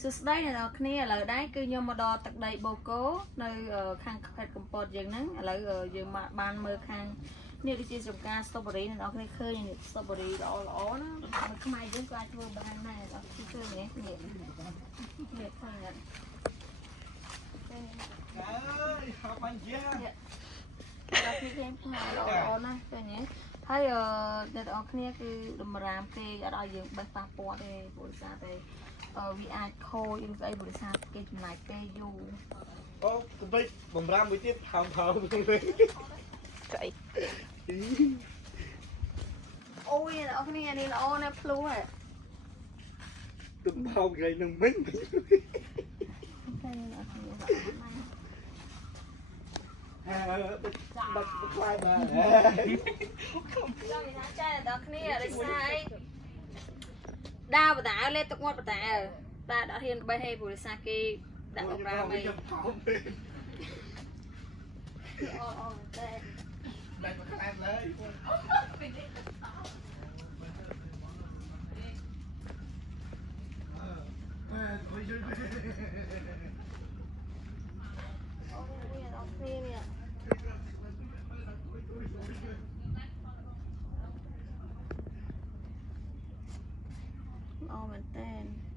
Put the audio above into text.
សួស្តីអ្នកនរគ្នាឥឡូវដែរគឺខ្ញុំមកដល់ទឹកដីបូកូនៅខាងខេត្តកំពតយើងហ្នឹងឥឡូវយើងមកបានមើលខាងនេះដូចជាចំការស្ទ្រូប៊េរីអ្នកនរគ្នាឃើញនេះស្ទ្រូប៊េរីល្អណាខ្មែរយើងក៏អាចធ្វើបានដែរដល់គឺឃើញនេះឃើញអត់អើយហៅបាញ់យ៉ាដល់គឺឃើញខ្មែរល្អណាស់ឃើញទេហើយអ្នកនរគ្នាគឺតម្រាមពេកអត់ឲ្យយើងបេះប៉ះពាល់ទេព្រោះសារតែវាអាចខូចឬស្អីបរិស័ទគេចំណាយពេលយូរអូកុំភ្លេចបំរាមមួយទៀតថោស្អីអូយអ្នកនរគ្នានេះល្អណាស់ភ្លុះហ៎ទឹកផោកគេនឹងមិញតែអ្នកនរគ្នាល្អណាស់បាត់ខ្លាយបាទខ្ញុំថាចាអ្នកនរគ្នារិះសាអីដាវបដាលេទឹកមាត់បដាបាទអត់ហ៊ានបេះទេព្រោះសាគេដាក់បំរាមអីអូតែដាច់មកខ្លាំងលើអូយអត់គ្នានេះអូមែនតើ